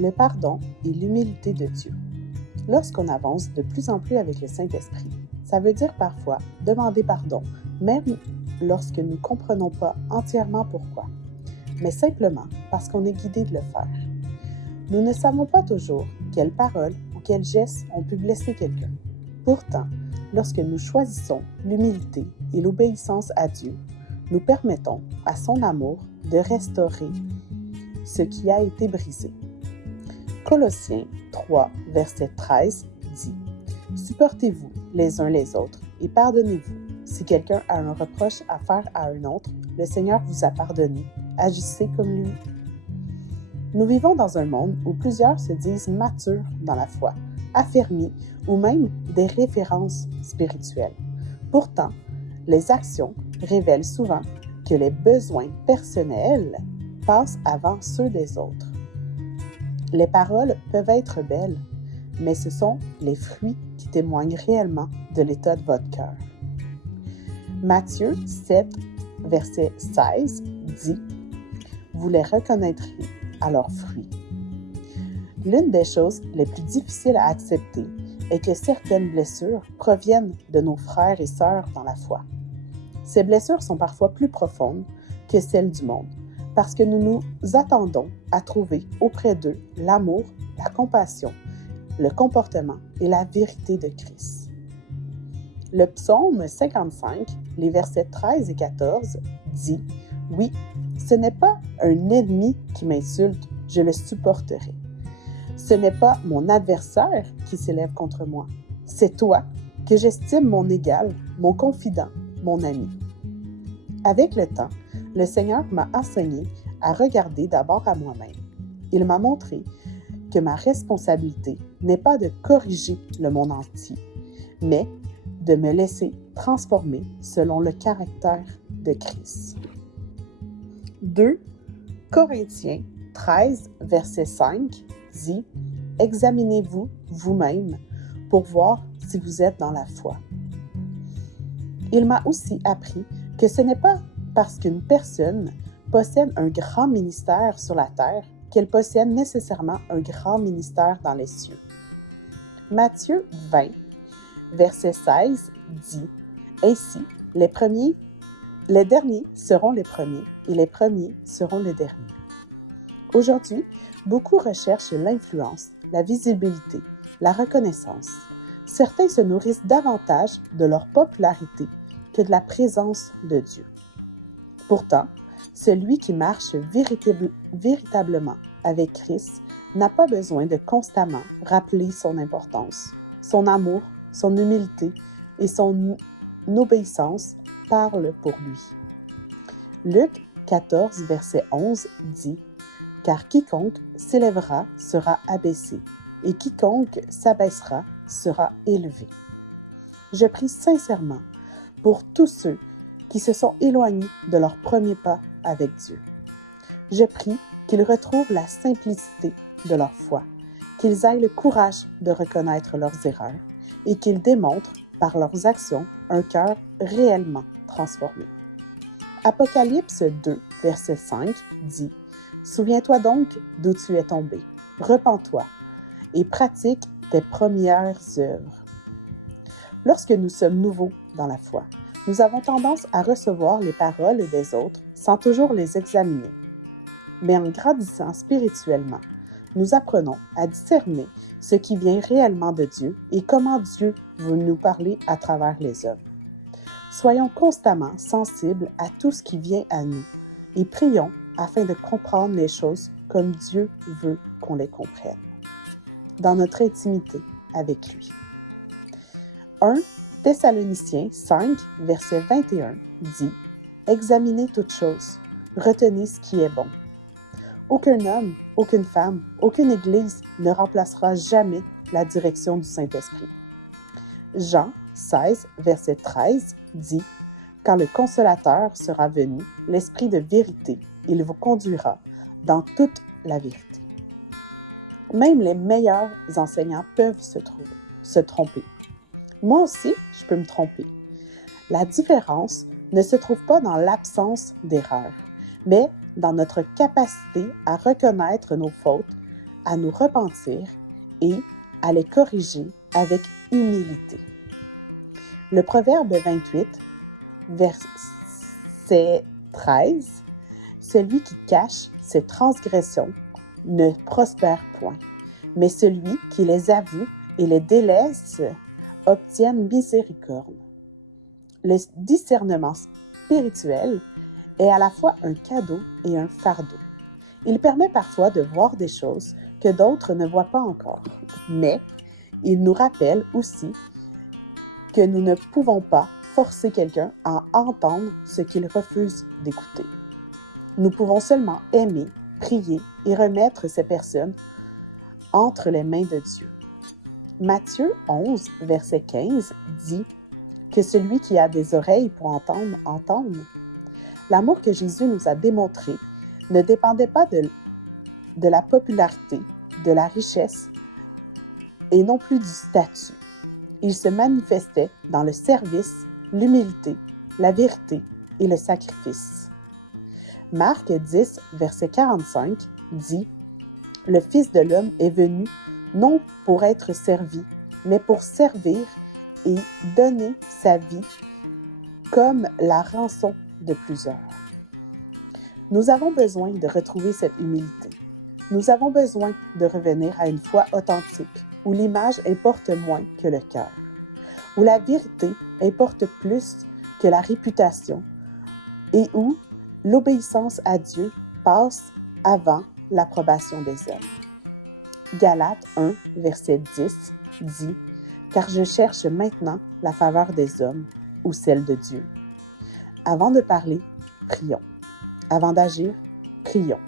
le pardon et l'humilité de Dieu. Lorsqu'on avance de plus en plus avec le Saint-Esprit, ça veut dire parfois demander pardon, même lorsque nous ne comprenons pas entièrement pourquoi, mais simplement parce qu'on est guidé de le faire. Nous ne savons pas toujours quelles paroles ou quels gestes ont pu blesser quelqu'un. Pourtant, lorsque nous choisissons l'humilité et l'obéissance à Dieu, nous permettons à son amour de restaurer ce qui a été brisé. Colossiens 3, verset 13 dit « Supportez-vous les uns les autres et pardonnez-vous. Si quelqu'un a un reproche à faire à un autre, le Seigneur vous a pardonné. Agissez comme lui. » Nous vivons dans un monde où plusieurs se disent matures dans la foi, affermis ou même des références spirituelles. Pourtant, les actions révèlent souvent que les besoins personnels passent avant ceux des autres. Les paroles peuvent être belles, mais ce sont les fruits qui témoignent réellement de l'état de votre cœur. Matthieu 7, verset 16 dit « Vous les reconnaîtrez à leurs fruits. » L'une des choses les plus difficiles à accepter est que certaines blessures proviennent de nos frères et sœurs dans la foi. Ces blessures sont parfois plus profondes que celles du monde, parce que nous nous attendons à trouver auprès d'eux l'amour, la compassion, le comportement et la vérité de Christ. Le psaume 55, les versets 13 et 14, dit « Oui, ce n'est pas un ennemi qui m'insulte, je le supporterai. Ce n'est pas mon adversaire qui s'élève contre moi. C'est toi que j'estime mon égal, mon confident, mon ami. » Avec le temps, le Seigneur m'a enseigné à regarder d'abord à moi-même. Il m'a montré que ma responsabilité n'est pas de corriger le monde entier, mais de me laisser transformer selon le caractère de Christ. 2 Corinthiens 13, verset 5 dit « Examinez-vous vous-même pour voir si vous êtes dans la foi. » Il m'a aussi appris que ce n'est pas parce qu'une personne possède un grand ministère sur la terre qu'elle possède nécessairement un grand ministère dans les cieux. Matthieu 20, verset 16 dit « Ainsi, les derniers seront les premiers et les premiers seront les derniers. » Aujourd'hui, beaucoup recherchent l'influence, la visibilité, la reconnaissance. Certains se nourrissent davantage de leur popularité que de la présence de Dieu. Pourtant, celui qui marche véritablement avec Christ n'a pas besoin de constamment rappeler son importance, son amour, son humilité et son obéissance parlent pour lui. Luc 14, verset 11 dit « Car quiconque s'élèvera sera abaissé, et quiconque s'abaissera sera élevé. » Je prie sincèrement pour tous ceux qui se sont éloignés de leur premier pas avec Dieu. Je prie qu'ils retrouvent la simplicité de leur foi, qu'ils aient le courage de reconnaître leurs erreurs et qu'ils démontrent par leurs actions un cœur réellement transformé. Apocalypse 2, verset 5 dit « Souviens-toi donc d'où tu es tombé, repens-toi et pratique tes premières œuvres. » Lorsque nous sommes nouveaux dans la foi, nous avons tendance à recevoir les paroles des autres sans toujours les examiner. Mais en grandissant spirituellement, nous apprenons à discerner ce qui vient réellement de Dieu et comment Dieu veut nous parler à travers les œuvres. Soyons constamment sensibles à tout ce qui vient à nous et prions afin de comprendre les choses comme Dieu veut qu'on les comprenne, dans notre intimité avec lui. 1 Thessaloniciens 5, verset 21 dit « Examinez toutes choses, retenez ce qui est bon. » Aucun homme, aucune femme, aucune église ne remplacera jamais la direction du Saint-Esprit. Jean 16, verset 13 dit « Quand le Consolateur sera venu, l'Esprit de vérité, il vous conduira dans toute la vérité. » Même les meilleurs enseignants peuvent se tromper. Moi aussi, je peux me tromper. La différence ne se trouve pas dans l'absence d'erreur, mais dans notre capacité à reconnaître nos fautes, à nous repentir et à les corriger avec humilité. Le Proverbe 28, verset 13, « Celui qui cache ses transgressions ne prospère point, mais celui qui les avoue et les délaisse obtient miséricorde. » Le discernement spirituel est à la fois un cadeau et un fardeau. Il permet parfois de voir des choses que d'autres ne voient pas encore, mais il nous rappelle aussi que nous ne pouvons pas forcer quelqu'un à entendre ce qu'il refuse d'écouter. Nous pouvons seulement aimer, prier et remettre ces personnes entre les mains de Dieu. Matthieu 11, verset 15 dit que celui qui a des oreilles pour entendre, entende. L'amour que Jésus nous a démontré ne dépendait pas de la popularité, de la richesse et non plus du statut. Il se manifestait dans le service, l'humilité, la vérité et le sacrifice. Marc 10, verset 45 dit « Le Fils de l'homme est venu non pour être servi, mais pour servir et donner sa vie comme la rançon de plusieurs. » Nous avons besoin de retrouver cette humilité. Nous avons besoin de revenir à une foi authentique, où l'image importe moins que le cœur, où la vérité importe plus que la réputation et où l'obéissance à Dieu passe avant l'approbation des hommes. Galates 1, verset 10 dit « Car je cherche maintenant la faveur des hommes ou celle de Dieu. » Avant de parler, prions. Avant d'agir, prions.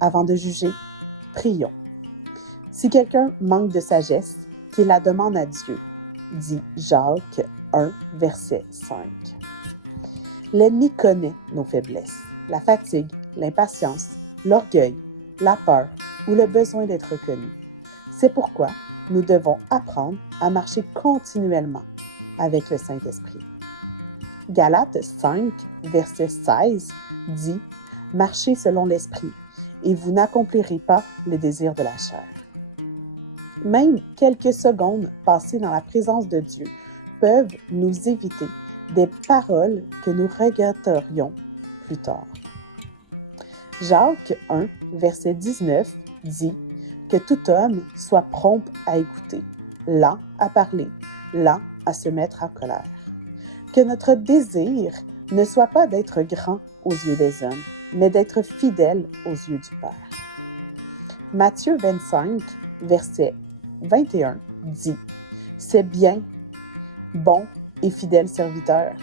Avant de juger, prions. Si quelqu'un manque de sagesse, qu'il la demande à Dieu, dit Jacques 1, verset 5. L'ennemi connaît nos faiblesses, la fatigue, l'impatience, l'orgueil, la peur ou le besoin d'être reconnu. C'est pourquoi nous devons apprendre à marcher continuellement avec le Saint-Esprit. Galates 5, verset 16 dit « Marchez selon l'Esprit, et vous n'accomplirez pas les désirs de la chair. » Même quelques secondes passées dans la présence de Dieu peuvent nous éviter des paroles que nous regretterions plus tard. Jacques 1, verset 19 dit que tout homme soit prompt à écouter, lent à parler, lent à se mettre en colère. Que notre désir ne soit pas d'être grand aux yeux des hommes, mais d'être fidèle aux yeux du Père. Matthieu 25, verset 21 dit « C'est bien, bon et fidèle serviteur.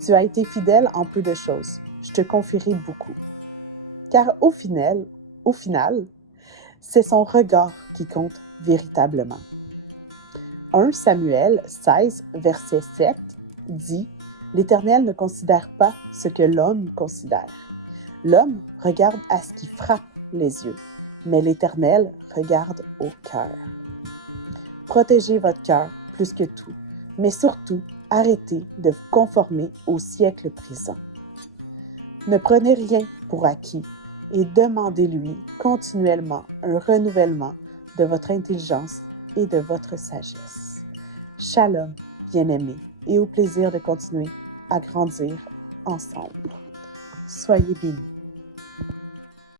Tu as été fidèle en peu de choses. Je te confierai beaucoup. » Car au final, c'est son regard qui compte véritablement. 1 Samuel 16, verset 7 dit « L'Éternel ne considère pas ce que l'homme considère. L'homme regarde à ce qui frappe les yeux, mais l'Éternel regarde au cœur. » Protégez votre cœur plus que tout, mais surtout, arrêtez de vous conformer au siècle présent. Ne prenez rien pour acquis et demandez-lui continuellement un renouvellement de votre intelligence et de votre sagesse. Shalom, bien-aimés, et au plaisir de continuer à grandir ensemble. Soyez bénis.